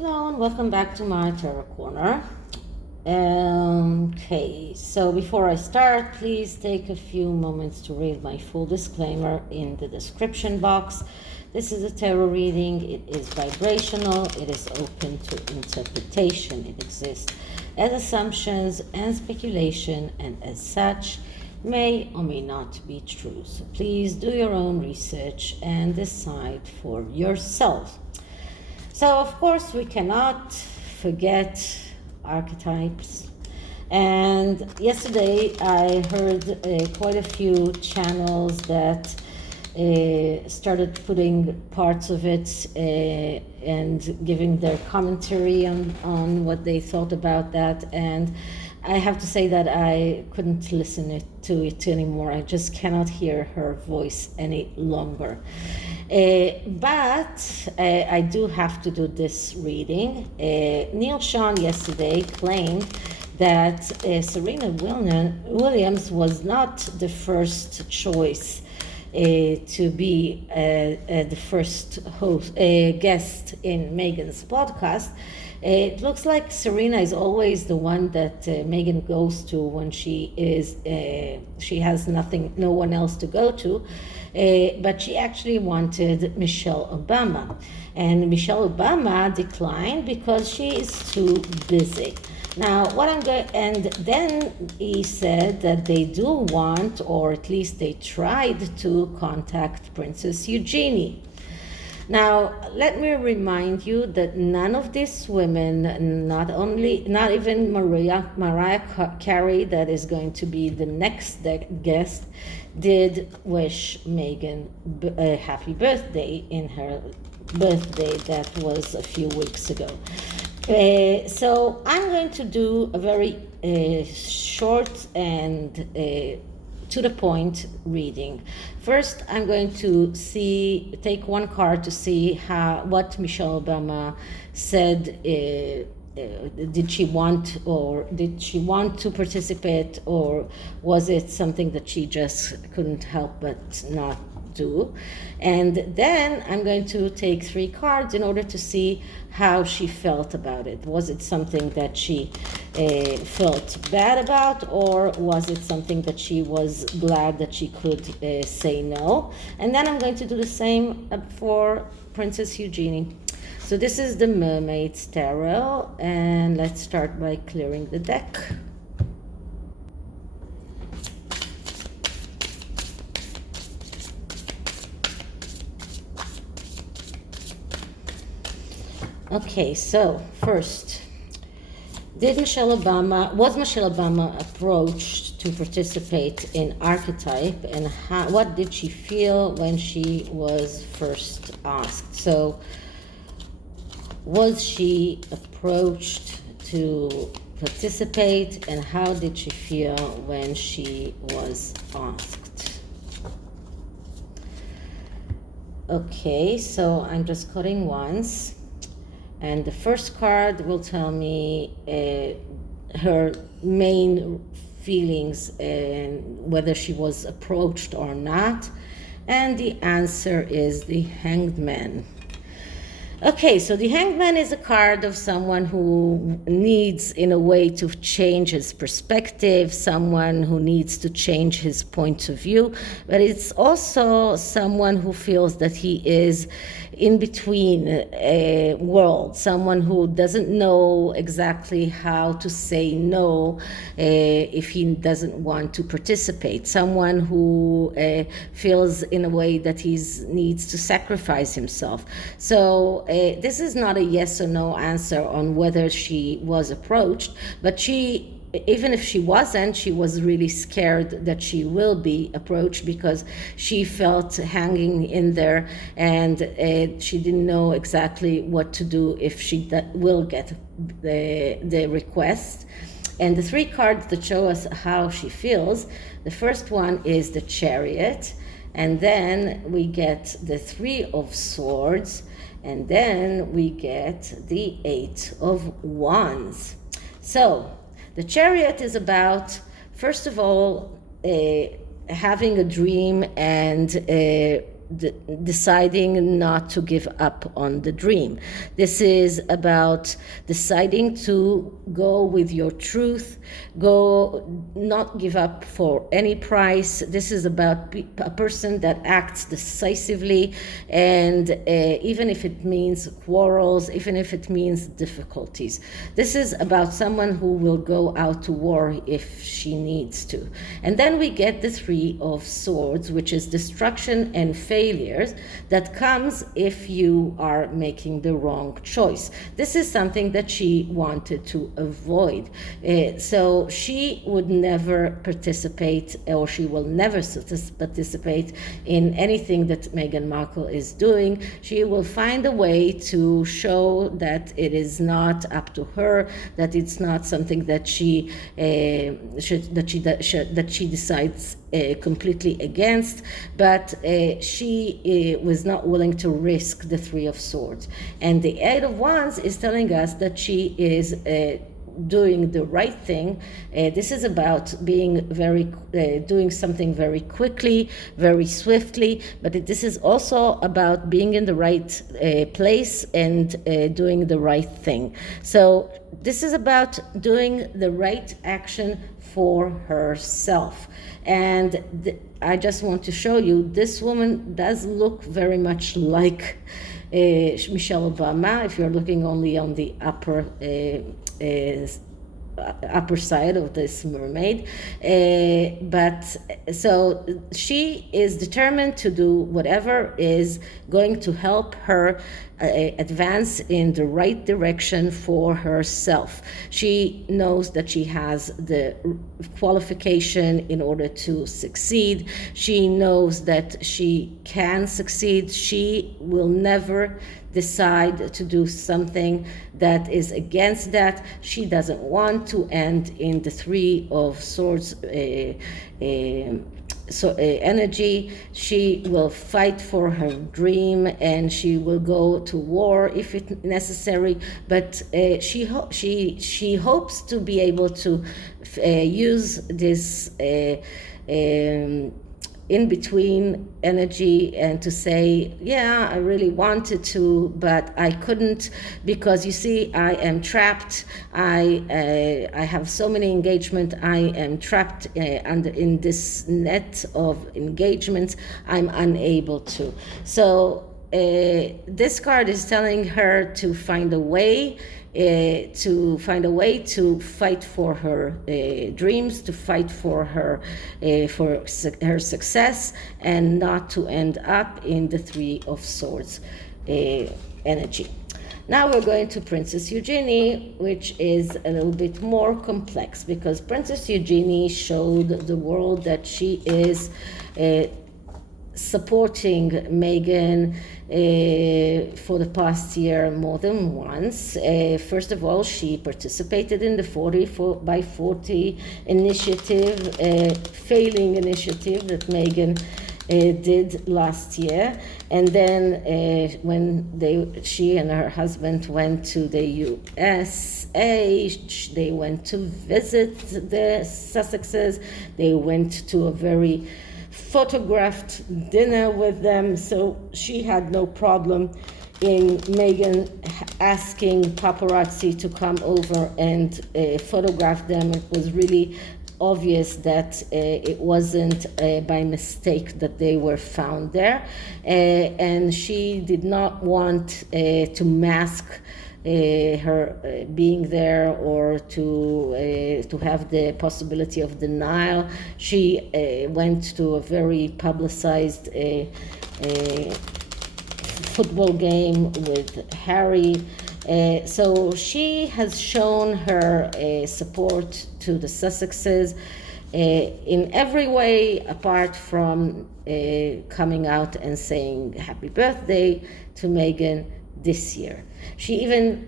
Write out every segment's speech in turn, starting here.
Hello and welcome back to my Tarot Corner. Okay, so before I start, please take a few moments to read my full disclaimer in the description box. This is a tarot reading. It is vibrational. It is open to interpretation. It exists as assumptions and speculation, and as such, may or may not be true. So please do your own research and decide for yourself. So, of course, we cannot forget archetypes. And yesterday I heard quite a few channels that started putting parts of it and giving their commentary on what they thought about that. And I have to say that I couldn't listen to it anymore. I just cannot hear her voice any longer. But I do have to do this reading. Neil Sean yesterday claimed that Serena Williams was not the first choice to be the first guest in Meghan's podcast. It looks like Serena is always the one that Meghan goes to when she has no one else to go to. But she actually wanted Michelle Obama, and Michelle Obama declined because she is too busy. Now, and then he said that they do want, or at least they tried to contact Princess Eugenie. Now, let me remind you that none of these women, not even Mariah Carey, that is going to be the next guest, did wish Meghan a happy birthday in her birthday that was a few weeks ago. So I'm going to do a very short and to the point reading. First, I'm going to take one card to see what Michelle Obama said. Did she want to participate, or was it something that she just couldn't help but not do? And then I'm going to take 3 cards in order to see how she felt about it. Was it something that she felt bad about, or was it something that she was glad that she could say no? And then I'm going to do the same for Princess Eugenie. So this is the Mermaids Tarot, and let's start by clearing the deck. Okay, so first, was Michelle Obama approached to participate in Archetype, and what did she feel when she was first asked? So, was she approached to participate, and how did she feel when she was asked? Okay, so I'm just cutting once. And the first card will tell me her main feelings and whether she was approached or not. And the answer is the Hanged Man. Okay, so the Hanged Man is a card of someone who needs, in a way, to change his perspective, someone who needs to change his point of view, but it's also someone who feels that he is in between worlds, someone who doesn't know exactly how to say no if he doesn't want to participate, someone who feels in a way that he needs to sacrifice himself. So this is not a yes or no answer on whether she was approached, but even if she wasn't, she was really scared that she will be approached because she felt hanging in there, and she didn't know exactly what to do if she will get the request. And the 3 cards that show us how she feels, the first one is the Chariot, and then we get the 3 of Swords, and then we get the 8 of Wands. So the Chariot is about, first of all, having a dream and deciding not to give up on the dream. This is about deciding to go with your truth, not give up for any price. This is about a person that acts decisively, and even if it means quarrels, even if it means difficulties. This is about someone who will go out to war if she needs to. And then we get the Three of Swords, which is destruction and failures that comes if you are making the wrong choice. This is something that she wanted to avoid. So she would never participate, or she will never participate in anything that Meghan Markle is doing. She will find a way to show that it is not up to her, that it's not something that she decides completely against, but she was not willing to risk the Three of Swords. And the Eight of Wands is telling us that she is doing the right thing. This is about being doing something very quickly, very swiftly, but this is also about being in the right place and doing the right thing. So this is about doing the right action for herself. And I just want to show you, this woman does look very much like Michelle Obama, if you're looking only on the upper side of this mermaid. But so she is determined to do whatever is going to help her advance in the right direction for herself. She knows that she has the qualification in order to succeed. She knows that she can succeed. She will never decide to do something that is against that. She doesn't want to end in the Three of Swords energy. She will fight for her dream, and she will go to war if it's necessary, but she hopes to be able to use this in-between energy and to say, yeah, I really wanted to, but I couldn't, because you see, I am trapped. I have so many engagements. I am trapped in this net of engagements. I'm unable to. So this card is telling her to find a way to fight for her dreams, to fight for her success, and not to end up in the Three of Swords energy. Now we're going to Princess Eugenie, which is a little bit more complex, because Princess Eugenie showed the world that she is supporting Meghan for the past year more than once. First of all, she participated in the 40x40 initiative, failing initiative that Meghan did last year. And then when she and her husband went to the USA, they went to visit the Sussexes. They went to a very photographed dinner with them, so she had no problem in Meghan asking paparazzi to come over and photograph them. It was really obvious that it wasn't by mistake that they were found there, and she did not want to mask her being there, or to have the possibility of denial. She went to a very publicized football game with Harry. So she has shown her support to the Sussexes in every way, apart from coming out and saying happy birthday to Meghan this year. She even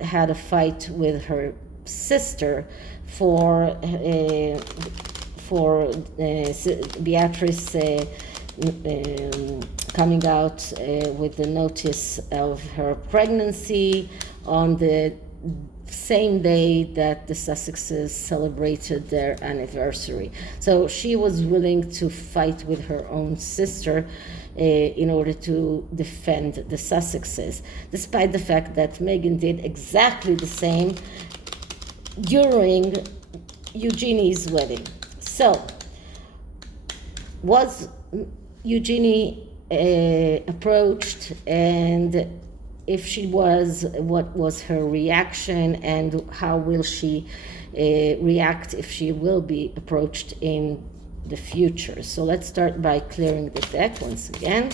had a fight with her sister for Beatrice coming out with the notice of her pregnancy on the same day that the Sussexes celebrated their anniversary. So she was willing to fight with her own sister in order to defend the Sussexes, despite the fact that Meghan did exactly the same during Eugenie's wedding. So, was Eugenie approached, and if she was, what was her reaction, and how will she react if she will be approached in the future? So let's start by clearing the deck once again.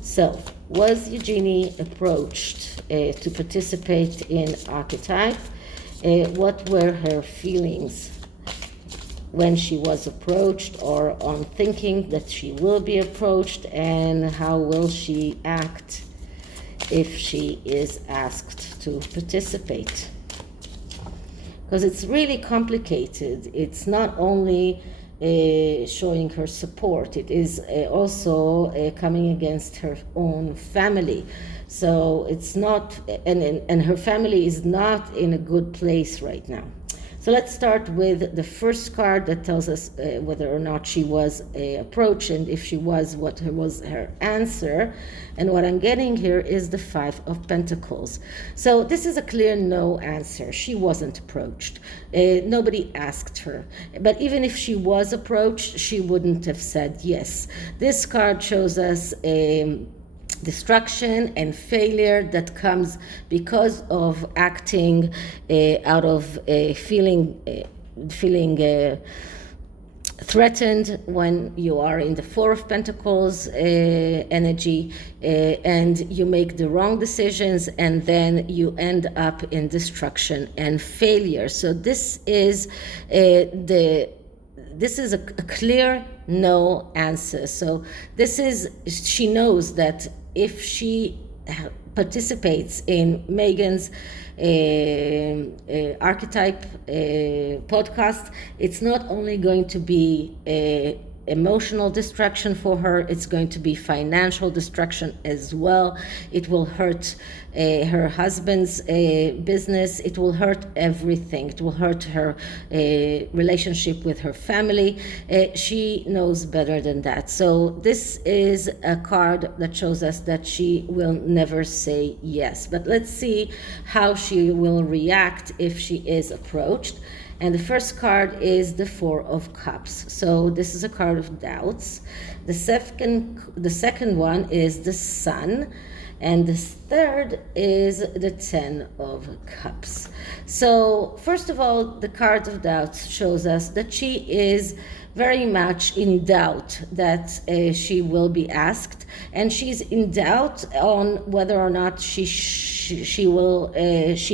So, was Eugenie approached to participate in Archetype? What were her feelings when she was approached, or on thinking that she will be approached, and how will she act if she is asked to participate? Because it's really complicated. It's not only showing her support, it is also coming against her own family. So it's not, and her family is not in a good place right now. So let's start with the first card that tells us whether or not she was approached, and if she was, what was her answer. And what I'm getting here is the Five of Pentacles. So this is a clear no answer. She wasn't approached. Nobody asked her. But even if she was approached, she wouldn't have said yes. This card shows us destruction and failure that comes because of acting out of feeling threatened when you are in the Four of Pentacles energy, and you make the wrong decisions, and then you end up in destruction and failure. So this is a clear no answer. So she knows that if she participates in Meghan's Archetype podcast, it's not only going to be emotional destruction for her, it's going to be financial destruction as well. It will hurt her husband's business. It will hurt everything. It will hurt her relationship with her family. She knows better than that. So this is a card that shows us that she will never say yes. But let's see how she will react if she is approached. And the first card is the Four of Cups. So this is a card of doubts. The second one is the Sun. And the third is the Ten of Cups. So first of all, the card of doubts shows us that she is very much in doubt that she will be asked, and she's in doubt on whether or not she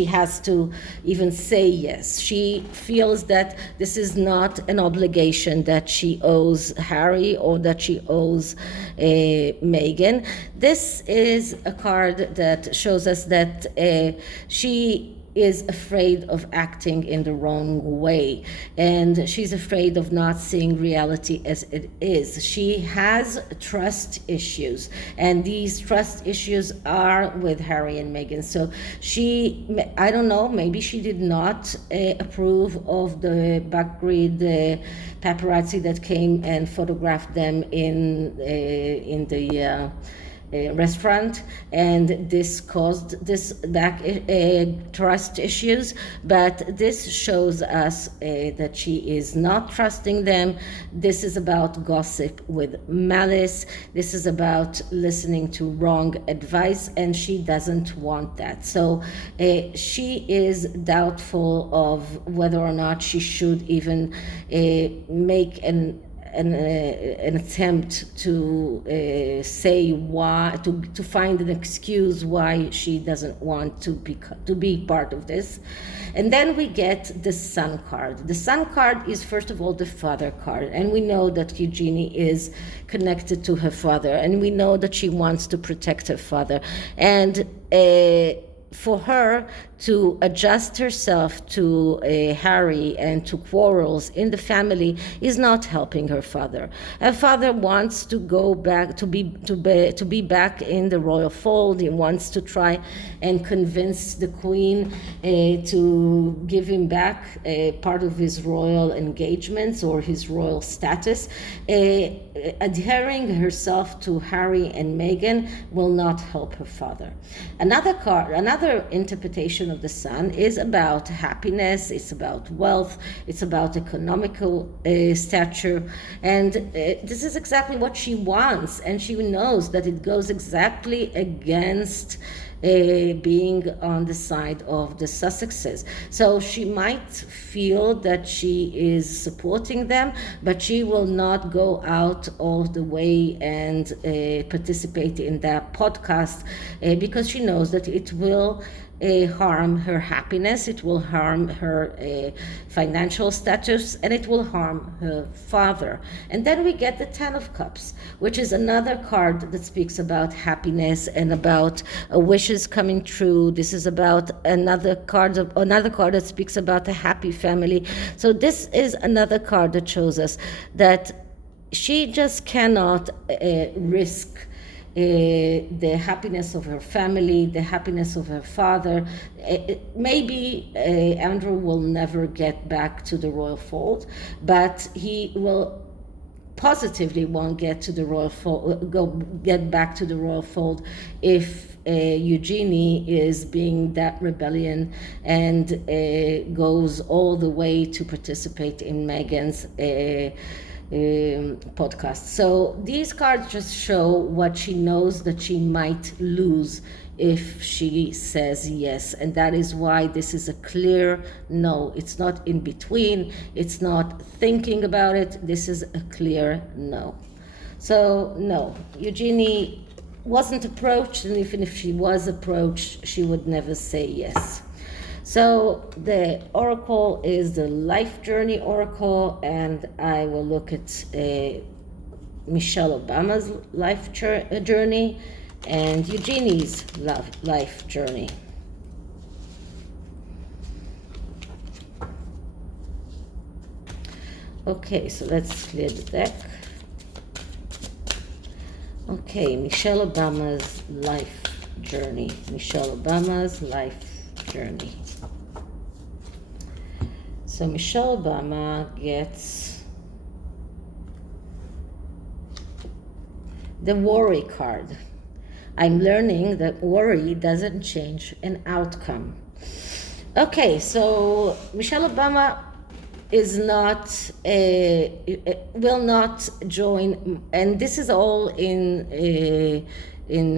has to even say yes. She feels that this is not an obligation that she owes Harry or that she owes Meghan. This is a card that shows us that she is afraid of acting in the wrong way, and she's afraid of not seeing reality as it is. She has trust issues, and these trust issues are with Harry and Meghan. So I don't know, maybe she did not approve of the backgrid paparazzi that came and photographed them in the restaurant, and this caused this back trust issues. But this shows us that she is not trusting them. This is about gossip with malice. This is about listening to wrong advice, and she doesn't want that. So she is doubtful of whether or not she should even make an attempt to say why, to find an excuse why she doesn't want to be part of this. And then we get the Sun card. The Sun card is, first of all, the father card, and we know that Eugenie is connected to her father, and we know that she wants to protect her father, and for her, to adjust herself to Harry and to quarrels in the family is not helping her father. Her father wants to go back to be back in the royal fold. He wants to try and convince the queen to give him back part of his royal engagements or his royal status. Adhering herself to Harry and Meghan will not help her father. Another interpretation of the sun is about happiness, it's about wealth, it's about economical stature, and this is exactly what she wants, and she knows that it goes exactly against being on the side of the Sussexes. So she might feel that she is supporting them, but she will not go out all the way and participate in that podcast because she knows that it will harm her happiness, it will harm her financial status, and it will harm her father. And then we get the Ten of Cups, which is another card that speaks about happiness and about wishes coming true. This is about another card that speaks about a happy family. So this is another card that shows us that she just cannot risk the happiness of her family, the happiness of her father. Maybe Andrew will never get back to the royal fold, but he will positively won't get to the royal fold, get back to the royal fold if Eugenie is being that rebellion and goes all the way to participate in Meghan's podcast. So these cards just show what she knows that she might lose if she says yes, and that is why this is a clear no. It's not in between, it's not thinking about it, this is a clear no. So no, Eugenie wasn't approached, and even if she was approached, she would never say yes. So the oracle is the life journey oracle, and I will look at Michelle Obama's life journey and Eugenie's life journey. Okay, so let's clear the deck. Okay, Michelle Obama's life journey. Michelle Obama's life journey. So Michelle Obama gets the worry card. I'm learning that worry doesn't change an outcome. Okay, so Michelle Obama is not will not join, and this is all in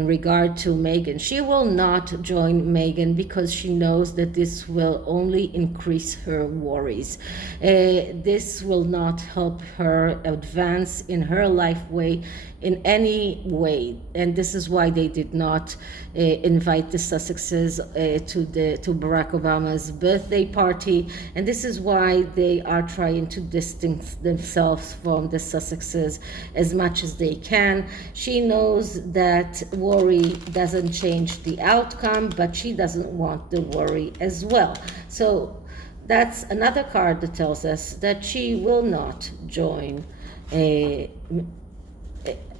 regard to Meghan. She will not join Meghan because she knows that this will only increase her worries. This will not help her advance in her life way in any way, and this is why they did not invite the Sussexes to Barack Obama's birthday party, and this is why they are trying to distance themselves from the Sussexes as much as they can. She knows that worry doesn't change the outcome, but she doesn't want the worry as well. So that's another card that tells us that she will not join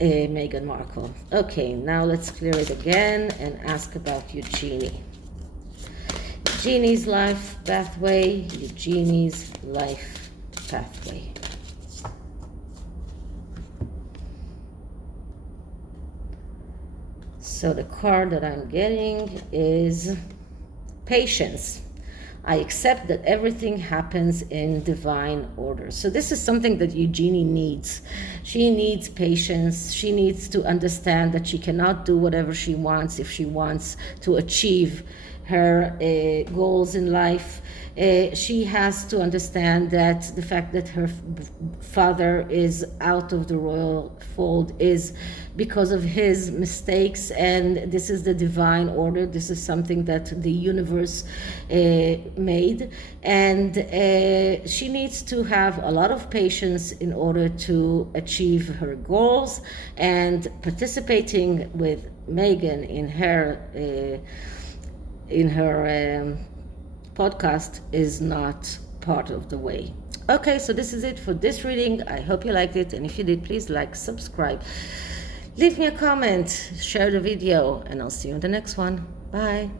Meghan Markle. Okay, now let's clear it again and ask about Eugenie. Eugenie's life pathway, Eugenie's life pathway. So the card that I'm getting is patience. I accept that everything happens in divine order. So this is something that Eugenie needs. She needs patience. She needs to understand that she cannot do whatever she wants if she wants to achieve her goals in life. She has to understand that the fact that her father is out of the royal fold is because of his mistakes, and this is the divine order. This is something that the universe made, and she needs to have a lot of patience in order to achieve her goals, and participating with Meghan in her podcast is not part of the way. Okay, so this is it for this reading. I hope you liked it, and if you did, please like, subscribe, leave me a comment, share the video, and I'll see you in the next one. Bye.